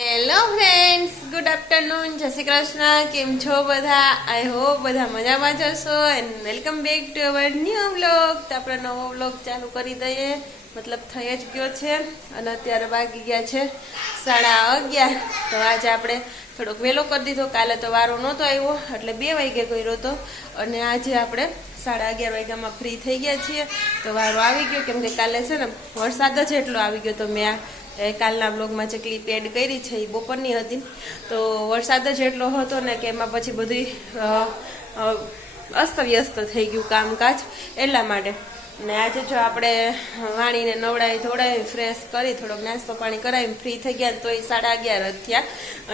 Hello friends, good afternoon, જય શ્રી કૃષ્ણ. કેમ છો બધા? આઈ હોપ બધા મજામાં જ હશો and welcome back to our new vlog. તો આપણે નવો વ્લોગ ચાલુ કરી દઈએ, મતલબ થઈ જ ગયો છે અને અત્યારે વાગી ગયા છે 11:30. તો આજે આપણે થોડોક વહેલો કરી દીધો. કાલે તો વારો નહોતો આવ્યો એટલે 2 વાગે કર્યો હતો અને આજે આપણે 11:30 વાગ્યામાં ફ્રી થઈ ગયા છીએ. તો વારો આવી ગયો કેમ કે કાલે છે ને વરસાદ જ એટલો આવી ગયો. તો મેં કાલના બ્લોગમાં જે ક્લિપ એડ કરી છે એ બપોરની હતી. તો વરસાદ જ એટલો હતો ને કે એમાં પછી બધું અસ્તવ્યસ્ત થઈ ગયું કામકાજ, એટલા માટે. ને આજે જો આપણે વાણીને નવડાવી ધોડાવી ફ્રેશ કરી થોડોક નાસ્તો પાણી કરાવીને ફ્રી થઈ ગયા. તો એ 11:30 જ થયા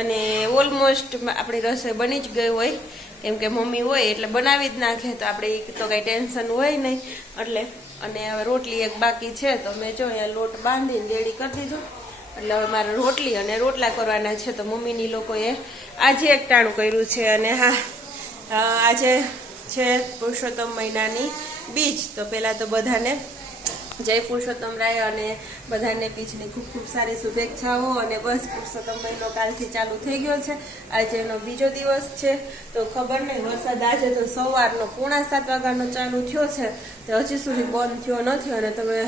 અને ઓલમોસ્ટ આપણી રસોઈ બની જ ગઈ હોય કેમ કે મમ્મી હોય એટલે બનાવી જ નાખે. તો આપણે તો કંઈ ટેન્શન હોય નહીં એટલે. અને હવે રોટલી એક બાકી છે તો મેં જો અહીંયા લોટ બાંધીને રેડી કરી દીધું. એટલે હવે મારે રોટલી અને રોટલા કરવાના છે. તો મમ્મીની લોકોએ આજે એક ટાણું કર્યું છે અને હા, આજે છે પુરુષોત્તમ મહિનાની બીજ. તો પહેલાં તો બધાને જય પુરુષોત્તમ રાય અને બધાને બીજની ખૂબ ખૂબ સારી શુભેચ્છાઓ. અને બસ પુરુષોત્તમ મહિનો કાલથી ચાલુ થઈ ગયો છે. આજે એનો બીજો દિવસ છે. તો ખબર નહીં, વરસાદ આજે તો સવારનો 6:45 વાગ્યાનો ચાલુ થયો છે તો હજી સુધી બંધ થયો નથી. અને તમે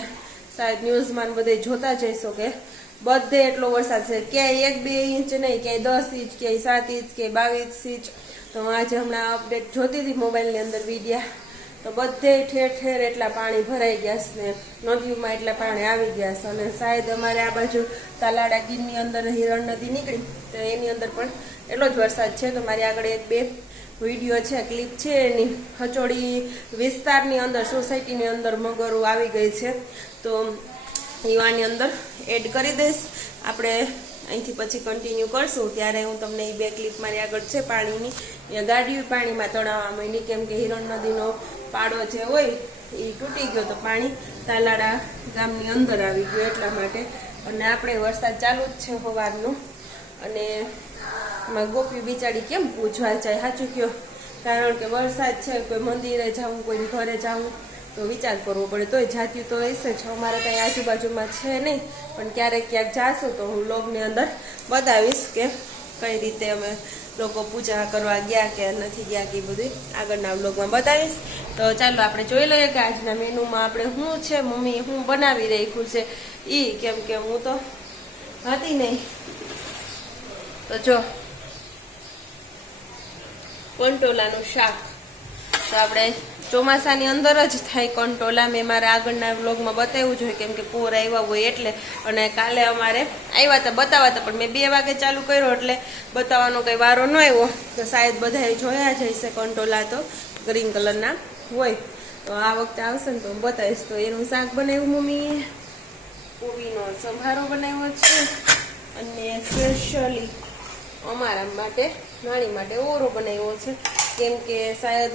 શાયદ ન્યૂઝમાં બધે જોતા જઈશો કે બધે એટલો વરસાદ છે. ક્યાંય 1-2 ઇંચ નહીં, ક્યાંય 10 ઇંચ, ક્યાંય 7 ઇંચ, ક્યાંય 22 ઇંચ. તો આજે હમણાં અપડેટ જોતી હતી મોબાઈલની અંદર વિડીયા, તો બધે ઠેર ઠેર એટલા પાણી ભરાઈ ગયા છે ને નદીઓમાં એટલા પાણી આવી ગયા છે. અને શાયદ અમારે આ બાજુ તાલાડા ગીરની અંદર હિરણ નદી નીકળી તો એની અંદર પણ એટલો જ વરસાદ છે. તો મારી આગળ 1-2 વિડીયો છે, ક્લિપ છે એની. હચોડી વિસ્તારની અંદર સોસાયટીની અંદર મગરો આવી ગઈ છે તો એવાની અંદર એડ કરી દઈશ. આપણે અહીંથી પછી કન્ટિન્યુ કરશું ત્યારે હું તમને એ 2 ક્લિપ મારી આગળ છે પાણીની. અહીંયા ગાડીઓ પાણીમાં તણાવવા માંડી કેમ કે હિરણ નદીનો પાડો જે હોય એ તૂટી ગયો તો પાણી તાલાડા ગામની અંદર આવી ગયું એટલા માટે. અને આપણે વરસાદ ચાલુ જ છે સવારનું. અને એમાં ગોપી બિચારી કેમ પૂછવા જાય, સાચું કયો? કારણ કે વરસાદ છે, કોઈ મંદિરે જવું, કોઈ ઘરે જવું તો વિચાર કરવો પડે. તોય જાતી તો હશે જ, અમારે કંઈ આજુબાજુમાં છે નહીં, પણ ક્યારેક ક્યાંક જાશું તો હું વ્લોગની અંદર બતાવીશ કે કઈ રીતે અમે લોકો પૂજા કરવા ગયા કે નથી ગયા કે બધું આગળના વ્લોગમાં બતાવીશ. તો ચાલો આપણે જોઈ લઈએ કે આજના મેનુમાં આપણે શું છે, મમ્મી શું બનાવી રાખ્યું છે એ. કેમ કે હું તો હતી નહીં. તો જો કંટોલાનું શાક. તો આપણે ચોમાસાની અંદર જ થાય કંટોલા. મેં મારા આગળના વ્લોગમાં બતાવ્યું જોઈએ કેમ કે પૂર આવ્યા હોય એટલે. અને કાલે અમારે આવ્યા હતા બતાવવા હતા, પણ મેં 2 વાગે ચાલુ કર્યો એટલે બતાવવાનો કંઈ વારો ન આવ્યો. તો શાયદ બધાએ જોયા જ હશે. કંટોલા તો ગ્રીન કલરના હોય. તો આ વખતે આવશે ને તો હું બતાવીશ. તો એનું શાક બનાવ્યું મમ્મીએ, કોબીનો સંભારો બનાવ્યો છે અને સ્પેશિયલી અમારા માટે વાણી માટે ઓરો બનાવ્યો છે કેમ કે શાયદ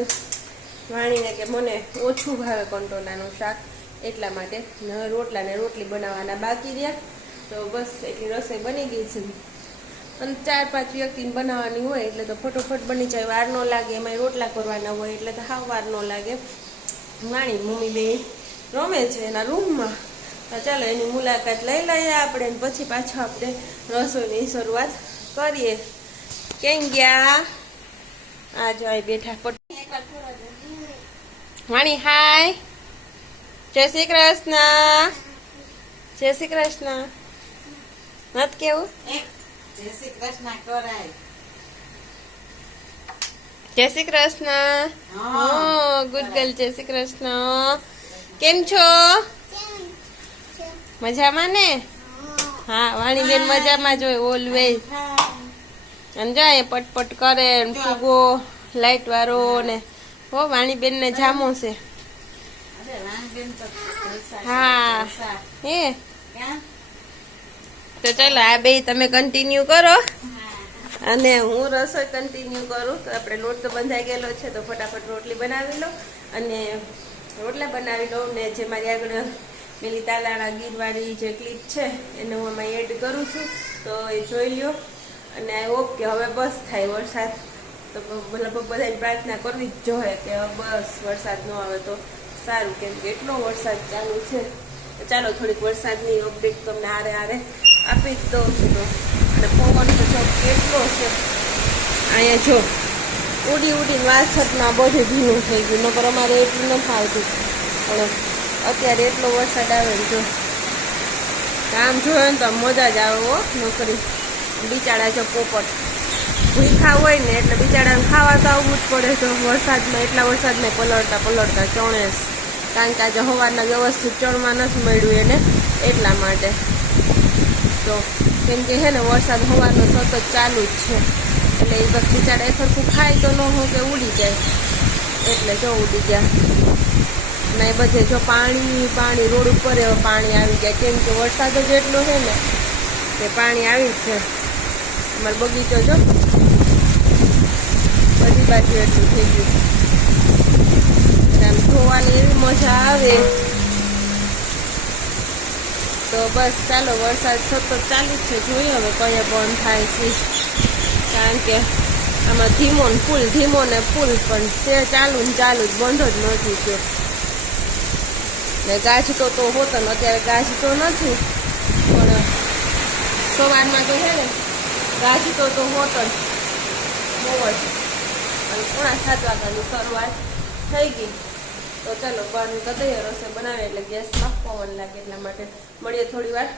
વાણીને કે મને ઓછું ભાવે કંટોલાનું શાક, એટલા માટે. રોટલા ને રોટલી બનાવવાના બાકી રહ્યા. તો બસ એટલી રસોઈ બની ગઈ છે. અને 4-5 વ્યક્તિને બનાવવાની હોય એટલે તો ફટોફટ બની જાય, વાર ન લાગે. એમાં રોટલા કરવાના હોય એટલે તો હાવ વાર ન લાગે. વાણી મમ્મી બે રમે છે એના રૂમમાં. તો ચાલો એની મુલાકાત લઈ લઈએ આપણે, પછી પાછો આપણે રસોઈની શરૂઆત કરીએ. કેમ ગયા? આ જો બેઠા વાણી. હાય, જય શ્રી કૃષ્ણ. જય શ્રી કૃષ્ણ નથી કેવું? જય શ્રી કૃષ્ણ કરાય. જય શ્રી કૃષ્ણ. Good girl. જય શ્રી કૃષ્ણ. કેમ છો? મજામાં ને? હા, વાણી બેન મજામાં જ હોય ઓલવેઝ. અને જાય પટપટ કરે ફૂગો લાઈટ વાળો ને. હો, વાણી બેન ને જામો છે. હા હે. તો ચાલો આ 2 તમે કન્ટિન્યુ કરો અને હું રસોઈ કન્ટિન્યુ કરું. તો આપણે લોટ તો બંધાઈ ગયેલો છે તો ફટાફટ રોટલી બનાવી લો અને રોટલા બનાવી લો. ને જે મારી આગળ પેલી તાલાળા ગીરવાળી જે ક્લિપ છે એને હું આમાં એડ કરું છું તો એ જોઈ લ્યો. અને આઈ હોપ કે હવે બસ થાય વરસાદ. તો લગભગ બધાને પ્રાર્થના કરવી જ જોઈએ કે બસ વરસાદ ન આવે તો સારું, કેમ કે એટલો વરસાદ ચાલુ છે. તો ચાલો થોડીક વરસાદની અપડેટ તમને આરે આપી જ દઉં છું. એટલે પવન તો જો કેટલો છે અહીંયા જો ઉડીને વાસઠમાં બધું ભીનું થઈ ગયું. નકર અમારે એટલું નથી આવતું, પણ અત્યારે એટલો વરસાદ આવે ને જો આમ જોયો ને તો મજા જ આવે હો. નોકરી બિચારા જો પોપટ ભૂખા હોય ને એટલે બિચારાને ખાવા તો આવવું જ પડે. તો વરસાદમાં એટલા વરસાદમાં પલળતા ચણે, કારણ કે આજે સવારના વ્યવસ્થિત ચણમાં નથી મળ્યું એને, એટલા માટે. તો કેમ કે હે ને વરસાદ સવારનો સતત ચાલુ જ છે, એટલે એ બસ બિચારા એ સરખું ખાય તો ન હોય કે ઉડી જાય, એટલે જો ઉડી ગયા. ને એ બધે જો પાણી રોડ ઉપર પાણી આવી જાય, કેમ કે વરસાદ જ એટલો છે ને કે પાણી આવી જ છે. અમારો બગીચો જો બધી બાજુ એટલું થઈ ગયું, આમ જોવાની એવી મજા આવે. તો બસ ચાલો, વરસાદ સતત ચાલુ જ છે, જોઈએ હવે કયા બંધ થાય છે, કારણ કે આમાં ધીમો ને ફૂલ પણ તે ચાલુ જ બંધ જ નથી થયો. ને ગાજતો તો હોતો ને, અત્યારે ગાજતો નથી, પણ સવારમાં તો છે ને ગાજતો તો હોતો જ બહુ જ. અને 6:30 વાગ્યાની શરૂઆત થઈ ગઈ. તો ચાલો બંધ કરી દઈએ, રસોઈ બનાવે એટલે ગેસમાં પવન લાગે, એટલા માટે મળીએ થોડી વાર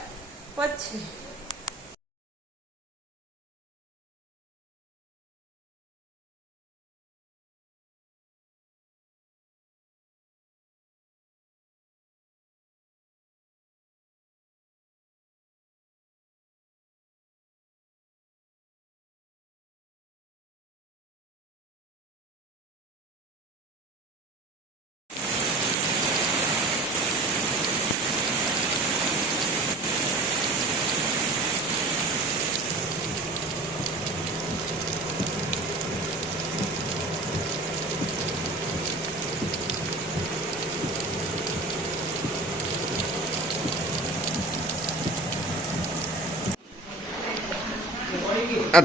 પછી.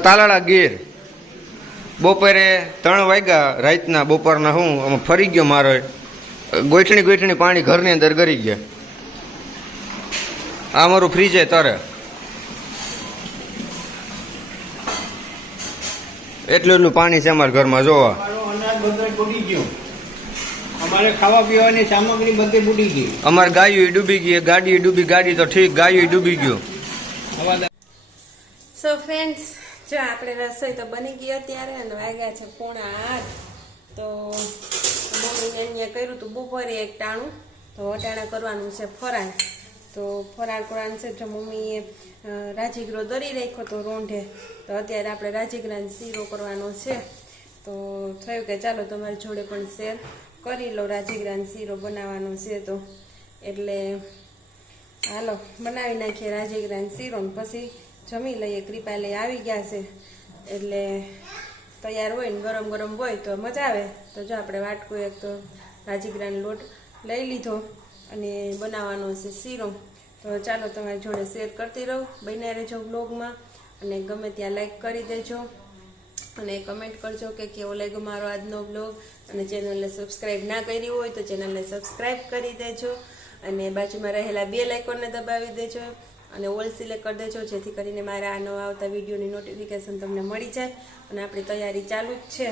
તાલાળા ગીર બપોરે 3 વાગ્યા રાતના, બપોરના હું આમાં ફરી ગયો, મારો ગોઠણી પાણી ઘરની અંદર ગરી ગયા. આ મારું ફ્રીજ તરે એટલું પાણી છે અમારા ઘરમાં. જોવા અનાજ બધું બુડી ગયું, અમારે ખાવા પીવાની સામગ્રી બધી બુડી ગઈ. અમારે ગાયો ડૂબી ગઈ, ગાડી ડૂબી, ગાડી તો ઠીક, ગાયો ડૂબી ગયું. સો ફ્રેન્ડ્સ, જો આપણે રસોઈ તો બની ગઈ અત્યારે, અને વાગ્યા છે 7:30. તો મમ્મીને અહીંયા કર્યું હતું બપોરે એક ટાણું, તો અટાણા કરવાનું છે ફરાળ. તો ફરાળ કરવાનું છે, જો મમ્મીએ રાજગરો દરી રાખ્યો તો રોંઢે, તો અત્યારે આપણે રાજગરાનો શીરો કરવાનો છે. તો થયું કે ચાલો તમારી જોડે પણ શેર કરી લો, રાજગરાનો શીરો બનાવવાનો છે. તો એટલે હાલો બનાવી નાખીએ રાજગરાનો શીરો, ને પછી જમી લઈએ. કૃપાલે આવી ગયા છે, એટલે તૈયાર હોય ને ગરમ હોય તો મજા આવે. તો જો આપણે વાટકો એક તો રાજગરાનો લોટ લઈ લીધો અને બનાવવાનો છે શીરો. તો ચાલો તમારી જોડે શેર કરતી રહું, બન્યા રહેજો બ્લોગમાં, અને ગમે ત્યાં લાઈક કરી દેજો અને કમેન્ટ કરજો કે કેવો લાગ્યો મારો આજનો બ્લોગ. અને ચેનલને સબસ્ક્રાઈબ ના કરી હોય તો ચેનલને સબસ્ક્રાઈબ કરી દેજો, અને બાજુમાં રહેલા બેલ આઇકોનને દબાવી દેજો, અને ઓલ સિલેક્ટ કરી દેજો, જેથી કરીને મારા આ નવા આવતા વિડીયોની નોટિફિકેશન તમને મળી જાય. અને આપણી તૈયારી ચાલુ જ છે.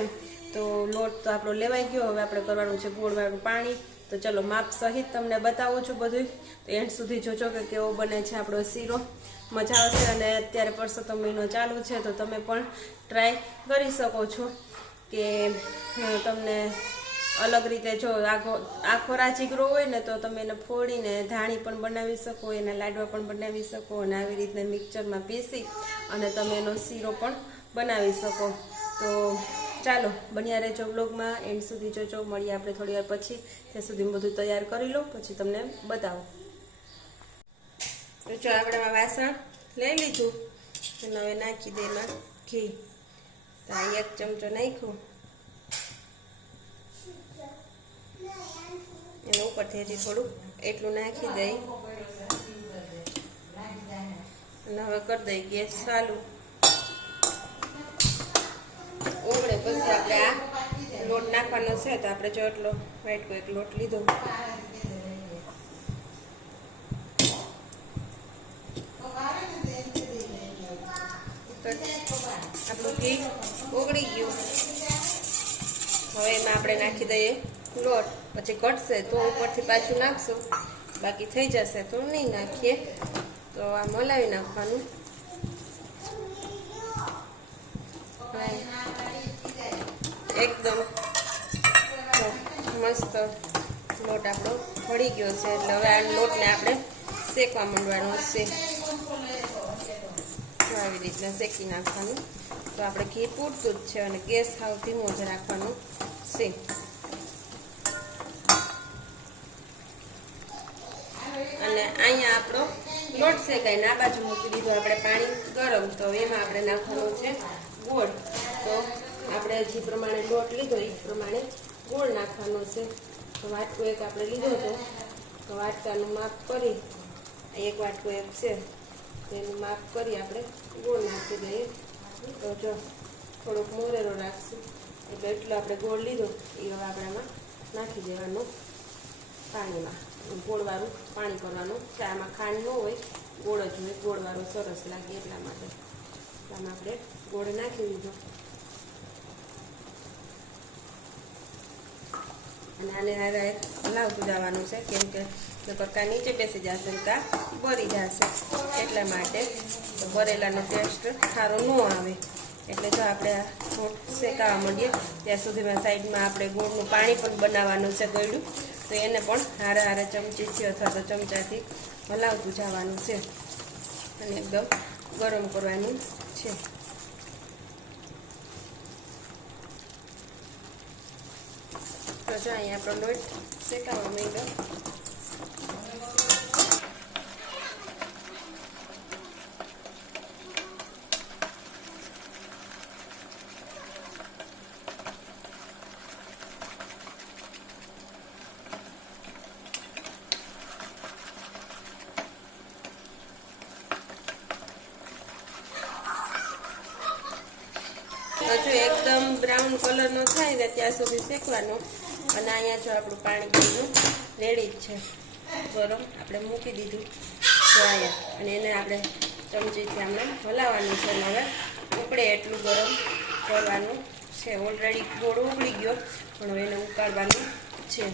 તો લોટ તો આપણો લેવાઈ ગયો, હવે આપણે કરવાનું છે ગોળવાળું પાણી. તો ચલો માપ સહિત તમને બતાવું છું બધું, તો એન્ડ સુધી જોજો કે કેવો બને છે આપણો શીરો, મજા આવશે. અને અત્યારે પરસોત્તમ મહિનો ચાલુ છે, તો તમે પણ ટ્રાય કરી શકો છો કે તમને અલગ રીતે, જો આખો રાજગરો હોય ને તો તમે એને ફોડીને ધાણી પણ બનાવી શકો, એના લાડવા પણ બનાવી શકો, અને આવી રીતના મિક્સરમાં પીસી અને તમે એનો શીરો પણ બનાવી શકો. તો ચાલો બન્યા રહેજો બ્લોગમાં, એન્ડ સુધી જોજો. મળીએ આપણે થોડી વાર પછી, ત્યાં સુધી બધું તૈયાર કરી લો, પછી તમને બતાવો. તો જો આપણે વાસણ લઈ લીધું, અને હવે નાખી દે એમાં ઘી. તો આ 1 ચમચો નાખ્યું, એને ઉપરથી હજી થોડુંક એટલું નાખી દઈ, અને હવે કરી દઈ ગેસ ચાલુ. ઓગળે પછી આપણે આ લોટ નાખવાનો છે. તો આપણે જો એટલો વાટકો એક લોટ લીધો, આપણું ઘી ઓગળી ગયું. હવે એમાં આપણે નાખી દઈએ લોટ. પછી ઘટશે તો ઉપરથી પાછું નાખશું, બાકી થઈ જશે તો નહીં નાખીએ. તો આ મલાવી નાખવાનું. એકદમ મસ્ત લોટ આપણો ભળી ગયો છે. એટલે હવે આ લોટને આપણે શેકવા માંડવાનો છે. આવી રીતના શેકી નાખવાનું. તો આપણે ઘી પૂરતું જ છે અને ગેસ સાવ ધીમો જ રાખવાનો છે. અને અહીંયા આપણો લોટ શેકાઈને આ બાજુ મૂકી દીધું આપણે પાણી ગરમ. તો એમાં આપણે નાખવાનું છે ગોળ. તો આપણે જે પ્રમાણે લોટ લીધો એ પ્રમાણે ગોળ નાખવાનો છે. તો વાટકો એક આપણે લીધો હતો, તો વાટકાનું માપ કરી, એક વાટકો એક છે તેનું માપ કરી આપણે ગોળ નાખી દઈએ. તો જો થોડોક મોરેરો રાખશું એટલે એટલો આપણે ગોળ લીધો એ હવે આપણામાં નાખી દેવાનું પાણીમાં. ગોળવાળું પાણી કરવાનું છે. આમાં ખાંડ ન હોય, ગોળ જ હોય. ગોળવાળું સરસ લાગે એટલા માટે આમાં આપણે ગોળ નાખી દીધો. અને આને હારે હલાવતું જવાનું છે, કેમ કે કા નીચે બેસી જશે કા બળી જશે. એટલા માટે તો બરેલાનો ટેસ્ટ સારો ન આવે. એટલે જો આપણે લોટ શેકાવા માંડીએ ત્યાં સુધીમાં સાઈડમાં આપણે ગોળનું પાણી પણ બનાવવાનું છે ગળ્યું. તો એને પણ હારે હારે ચમચીથી અથવા તો ચમચાથી હલાવતું જવાનું છે અને એકદમ ગરમ કરવાનું છે. તો જો અહીંયા આપણો લોટ શેકાવા માંડ્યો. હજુ એકદમ બ્રાઉન કલરનો થાય ને ત્યાં સુધી શેકવાનો. અને અહીંયા જો આપણું પાણી બધું રેડી જ છે, ગરમ આપણે મૂકી દીધું તો અહીંયા. અને એને આપણે ચમચીથી આમને હલાવવાનું છે. હવે ઉકળે એટલું ગરમ કરવાનું છે. ઓલરેડી ગોળ ઉકળી ગયો પણ હવે એને ઉકાળવાનું છે.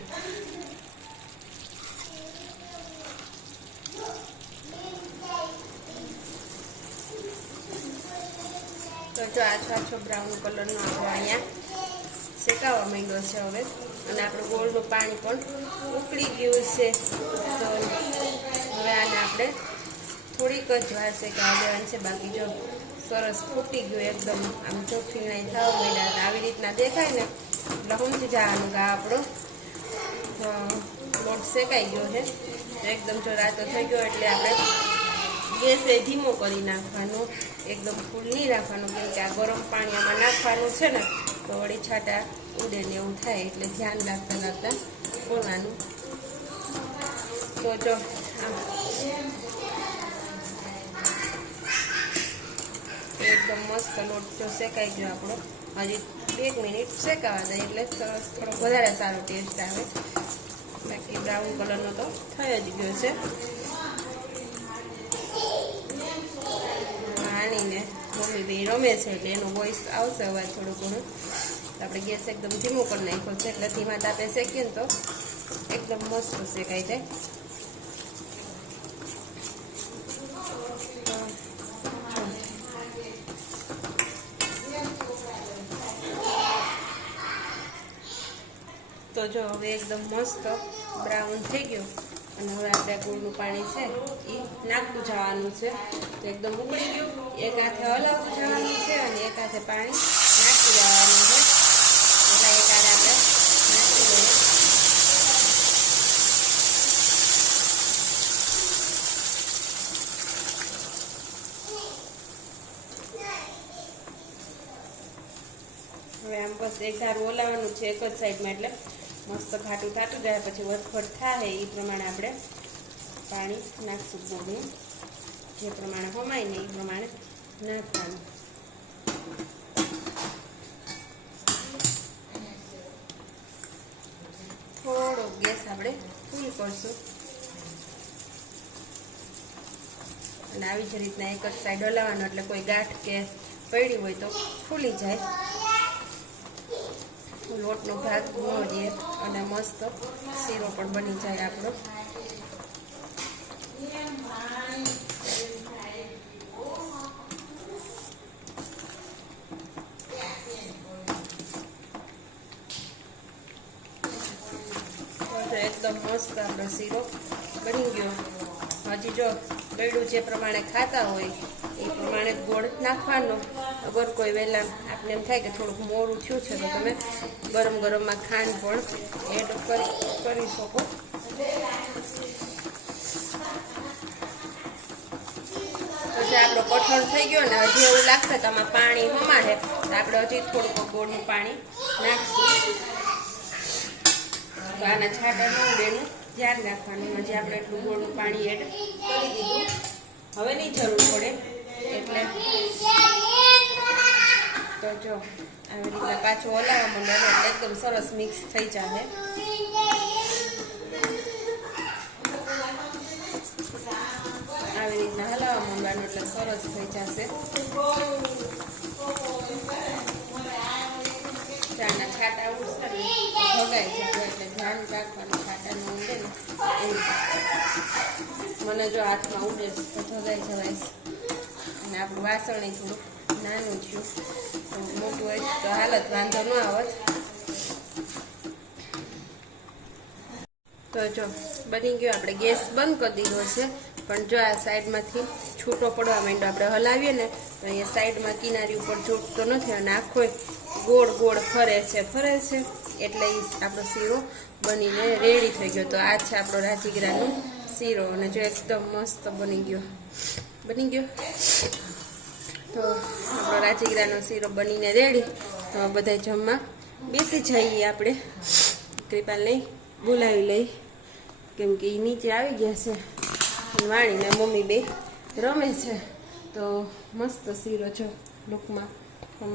તો જો આછો બ્રાઉન કલરનો આપણો અહીંયા શેકાવા માંડ્યો છે હવે. અને આપણું ગોળનું પાણી પણ ઉકળી ગયું છે. તો હવે આને આપણે થોડીક જ વાર શેકાવા દેવાની છે. બાકી જો સરસ ફૂટી ગયું એકદમ. આમ ચોખ્ખી થવા માંડ્યા આવી રીતના દેખાય ને એટલે સમજી જવાનું કે આપણો લોટ શેકાઈ ગયો છે. એકદમ જો રાતો થઈ ગયો એટલે આપણે ગેસ ધીમો કરી નાખવાનો. એકદમ ફૂલ નહીં રાખવાનું, કેમ કે આ ગરમ પાણી આમાં નાખવાનું છે ને તો વળી છાંટા ઉડે ને એવું થાય. એટલે ધ્યાન રાખતા બોલવાનું. તો જો એકદમ મસ્ત લોટ જો શેકાઈ ગયો આપણો. હજી 1 મિનિટ શેકાવા દે એટલે સરસ થોડો વધારે સારો ટેસ્ટ આવે. બાકી બ્રાઉન કલરનો તો થઈ જ ગયો છે. આનીને મમ્મી બે રમે છે એટલે એનો વોઇસ આવશે અવાજ થોડો ઘણો. આપણે ગેસ એકદમ ધીમો કરી નાખ્યો છે એટલે ધીમા તાપે શેકીએ ને તો એકદમ મસ્ત શેકાઈ જાય. તો જો હવે એકદમ મસ્ત બ્રાઉન થઈ ગયો. અને હવે આપણે ગોળનું પાણી છે એ નાખતું જવાનું છે. તો એકદમ ઉકળી ગયું. એક હાથે હલાવતું જવાનું છે અને એક હાથે પાણી નાખી જવાનું છે. એટલે એક હાથે આપણે નાખી દઈએ. હવે આમ બસ એક ધારું ઓલાવવાનું છે એક જ સાઈડમાં. એટલે મસ્ત ઘાટું થતું જાય. પછી વધઘટ થાય એ પ્રમાણે આપણે પાણી નાખશું. ગોળનું જે પ્રમાણે હમાય ને એ પ્રમાણે નાખવાનું. થોડો ગેસ આપણે ફૂલ કરશું અને આવી જ રીતના એક જ સાઈડ હલાવવાનો, એટલે કોઈ ગાંઠ કે પડી હોય તો ફૂલી જાય, લોટનો ભાગ ન રહે અને મસ્ત શીરો પણ બની જાય આપણો. એકદમ મસ્ત આપણો શીરો બની ગયો. હજી જો ગળ્યું જે પ્રમાણે ખાતા હોય એ પ્રમાણે ગોળ નાખવાનો. અગર કોઈ વહેલા આપણે એમ થાય કે થોડુંક મોડું થયું છે તો તમે ગરમ ગરમમાં ખાંડ પણ એડ કરી શકો. તો જે આપણો કઠણ થઈ ગયો ને, હજી એવું લાગશે કે આમાં પાણી હમાશે તો આપણે હજી થોડુંક ગોળનું પાણી નાખશું. તો આના છાંટા ન ઉડેનું ધ્યાન રાખવાનું. હજી આપણે એટલું ગોળનું પાણી એડ કરી દીધું, હવે નહીં જરૂર પડે એટલે. તો જો આવી રીતના પાછું હલાવવા માંડવાનું એટલે એકદમ સરસ મિક્સ થઈ જશે. આવી રીતના હલાવવા માંડવાનું એટલે સરસ થઈ જશે. ચાના છાંટા ઉડશે ને ભગાઈ જશે એટલે ધ્યાન રાખવાનું છાંટા ન ઉડે ને. મને જો હાથમાં ઉડે તો ભગાઈ જવાય. અને આપણું વાસણ થોડુંક નાનું થયું, મોટું હોય તો હાલત વાંધો ન આવત. તો જો બની ગયો. આપણે ગેસ બંધ કરી દીધો છે, પણ જો આ સાઈડમાંથી છૂટો પડવા માંડ્યો. આપણે હલાવીએ ને તો અહીંયા સાઈડમાં કિનારી ઉપર છૂટતો નથી અને આખો ગોળ ગોળ ફરે છે એટલે આપણો શીરો બનીને રેડી થઈ ગયો. તો આ છે આપણો રાજગરાનો શીરો અને જો એકદમ મસ્ત બની ગયો. તો આપણો રાજગરાનો શીરો બનીને રેડી. તો બધા જમવા બેસી જઈએ. આપણે કૃપાલને બોલાવી લઈ કેમ કે એ નીચે આવી ગયા છે. વાણીને મમ્મી બે રમે છે. તો મસ્ત શીરો છે, લુકમાં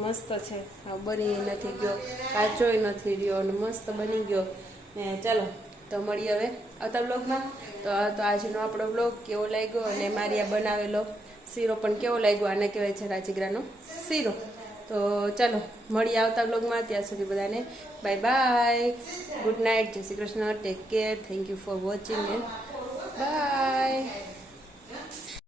મસ્ત છે. બની નથી ગયો, કાચોય નથી રહ્યો અને મસ્ત બની ગયો. ને ચાલો તો મળીએ હવે આવતા બ્લોગમાં. તો આજનો આપણો બ્લોગ કેવો લાગ્યો અને મારી આ બનાવેલો શીરો પણ કેવો લાગ્યો. આને કહેવાય છે રાજગરાનો શીરો. તો ચાલો મળીએ આવતા બ્લોગમાં. ત્યાં સુધી બધાને bye bye, good night, Jai Shri Krishna, take care, thank you for watching and by.